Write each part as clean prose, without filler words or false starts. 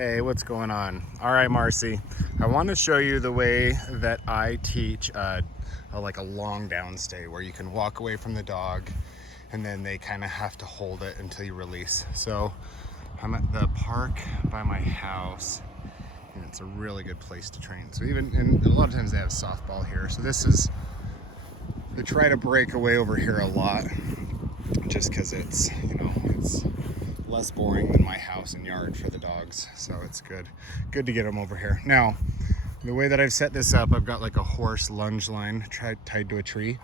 Hey, what's going on? All right, Marcy, I want to show you the way that I teach like a long down stay where you can walk away from the dog and then they kind of have to hold it until you release. So I'm at the park by my house and it's a really good place to train. So and a lot of times they have softball here. So they try to break away over here a lot just because it's less boring than my house and yard for the dogs. So it's good to get them over here. Now, the way that I've set this up, I've got like a horse lunge line tied to a tree,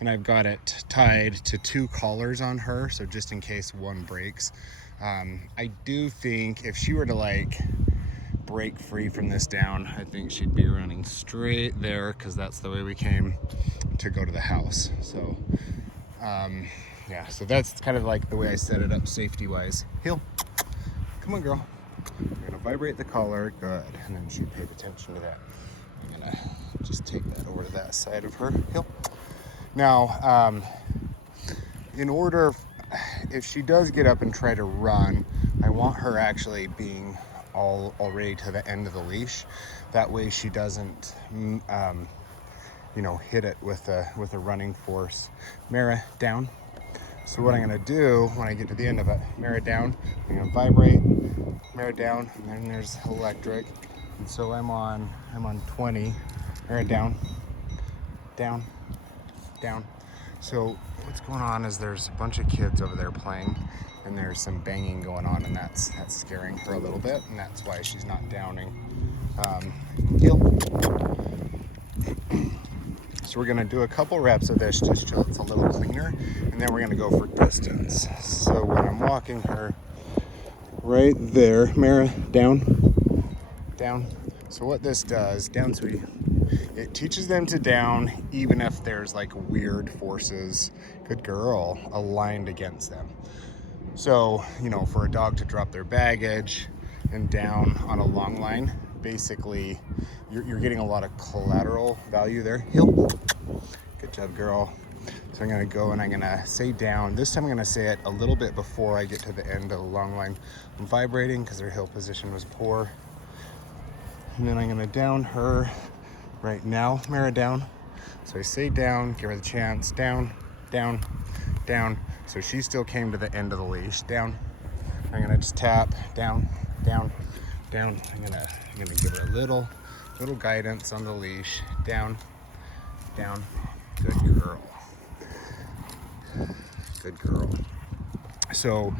and I've got it tied to 2 collars on her, so just in case one breaks. I do think if she were to like break free from this down, I think she'd be running straight there because that's the way we came to go to the house. So yeah, so that's kind of like the way I set it up safety wise. Heel, come on girl. We're gonna vibrate the collar, good, and then she paid attention to that. I'm gonna just take that over to that side of her. Heel. Now, if she does get up and try to run, I want her actually being already to the end of the leash. That way she doesn't hit it with a running force. Mera, down. So what I'm gonna do when I get to the end of it, Mera down, I'm gonna vibrate, Mera down, and then there's electric. And so I'm on 20, Mera down, down, down. So what's going on is there's a bunch of kids over there playing and there's some banging going on, and that's scaring her a little bit, and that's why she's not downing. Heel. So we're gonna do a couple reps of this just so it's a little cleaner, and then we're gonna go for distance. So when I'm walking her right there, Mera, down, down. So what this does, down sweetie, it teaches them to down even if there's like weird forces, good girl, aligned against them. So, for a dog to drop their baggage and down on a long line, basically you're getting a lot of collateral value there. Heel. Good job, girl. So I'm gonna go and I'm gonna say down. This time I'm gonna say it a little bit before I get to the end of the long line. I'm vibrating because her heel position was poor. And then I'm gonna down her right now. Mera, down. So I say down, give her the chance. Down, down, down. So she still came to the end of the leash. Down. I'm gonna just tap, down, down, down. I'm gonna give her a little guidance on the leash. Down, down. Good girl. Good girl. So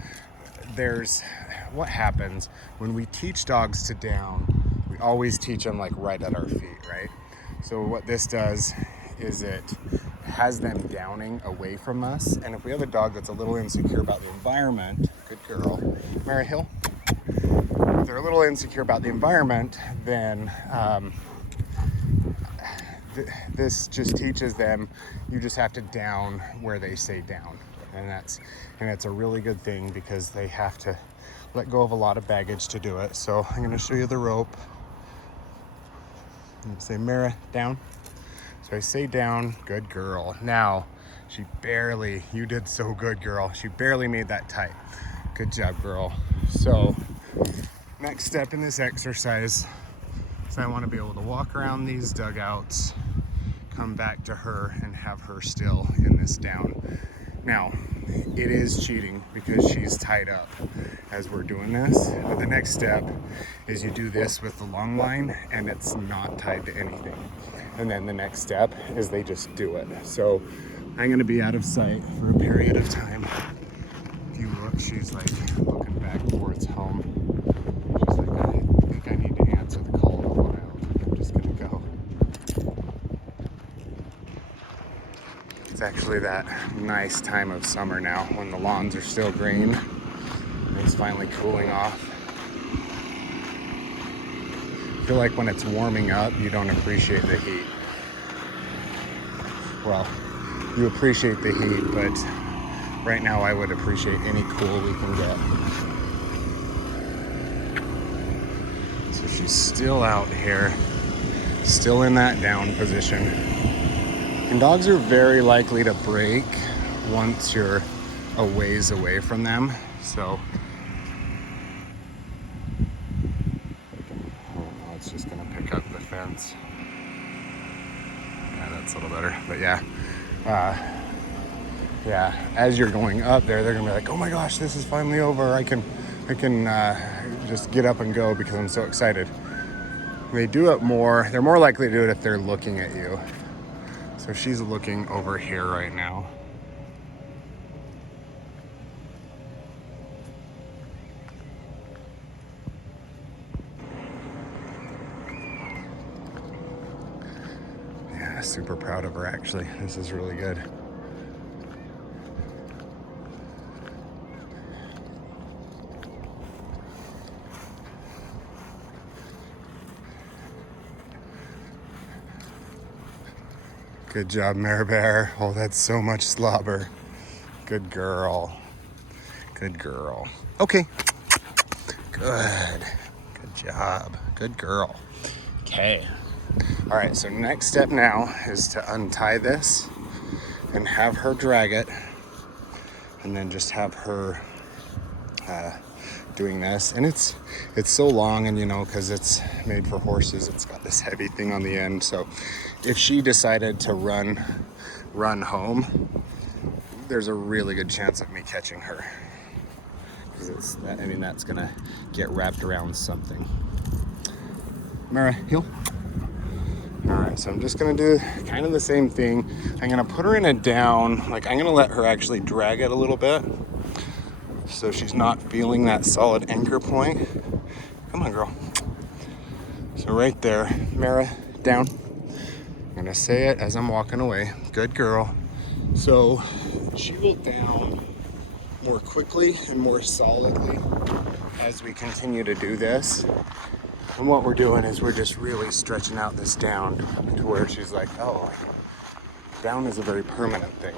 what happens when we teach dogs to down, we always teach them like right at our feet, right? So what this does is it has them downing away from us. And if we have a dog that's a little insecure about the environment, good girl, Mera, heel. If they're a little insecure about the environment, then this just teaches them you just have to down where they say down, and it's a really good thing because they have to let go of a lot of baggage to do it. So I'm going to show you the rope. I'm say Mera, down. So I say down, good girl. Now you did so good, girl. She barely made that tight. Good job, girl. So next step in this exercise is I want to be able to walk around these dugouts, come back to her and have her still in this down. Now, it is cheating because she's tied up as we're doing this, but the next step is you do this with the long line and it's not tied to anything. And then the next step is they just do it. So I'm gonna be out of sight for a period of time. If you look, she's like looking back towards home. She's like, I think I need to answer the call of the wild. I'm just gonna go. It's actually that nice time of summer now when the lawns are still green and it's finally cooling off. I feel like when it's warming up, you don't appreciate the heat. Well, you appreciate the heat, but right now I would appreciate any cool we can get. So she's still out here, still in that down position. And dogs are very likely to break once you're a ways away from them. So just gonna pick up the fence. Yeah, that's a little better, but yeah. Yeah, as you're going up there, they're gonna be like, oh my gosh, this is finally over. I can just get up and go because I'm so excited. They do it more, they're more likely to do it if they're looking at you. So she's looking over here right now. Yeah, super proud of her actually. This is really good. Good job, Mera Bear. Oh, that's so much slobber. Good girl. Good girl. Okay. Good. Good job. Good girl. Okay. All right, so next step now is to untie this and have her drag it, and then just have her doing this. And it's so long, and you know, because it's made for horses, it's got this heavy thing on the end. So if she decided to run home, there's a really good chance of me catching her, because that's gonna get wrapped around something. Mera, heel. All right, so I'm just gonna do kind of the same thing. I'm gonna put her in a down, like I'm gonna let her actually drag it a little bit, so she's not feeling that solid anchor point. Come on, girl. So right there, Mera, down. I'm gonna say it as I'm walking away. Good girl. So she will down more quickly and more solidly as we continue to do this. And what we're doing is we're just really stretching out this down to where she's like, oh, down is a very permanent thing.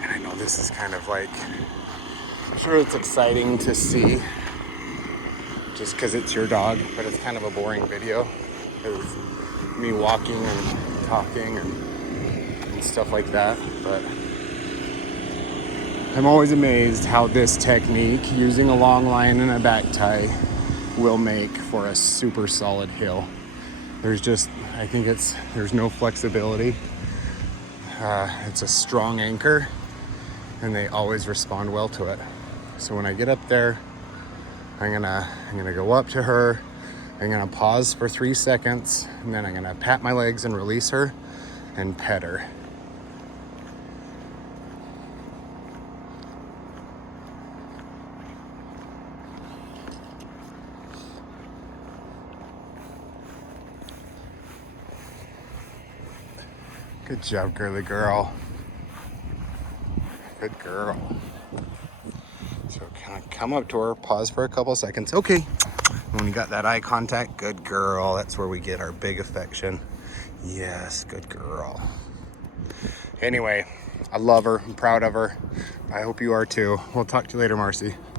And I know this is kind of like, I'm sure it's exciting to see just because it's your dog, but it's kind of a boring video. It's me walking and talking and stuff like that. But I'm always amazed how this technique, using a long line and a back tie, will make for a super solid hill. I think there's no flexibility. It's a strong anchor, and they always respond well to it. So when I get up there, I'm gonna go up to her. I'm gonna pause for 3 seconds, and then I'm gonna pat my legs and release her and pet her. Good job, girly girl. Good girl. So kind of come up to her, pause for a couple seconds. Okay. When you got that eye contact, good girl. That's where we get our big affection. Yes, good girl. Anyway, I love her. I'm proud of her. I hope you are too. We'll talk to you later, Marcy.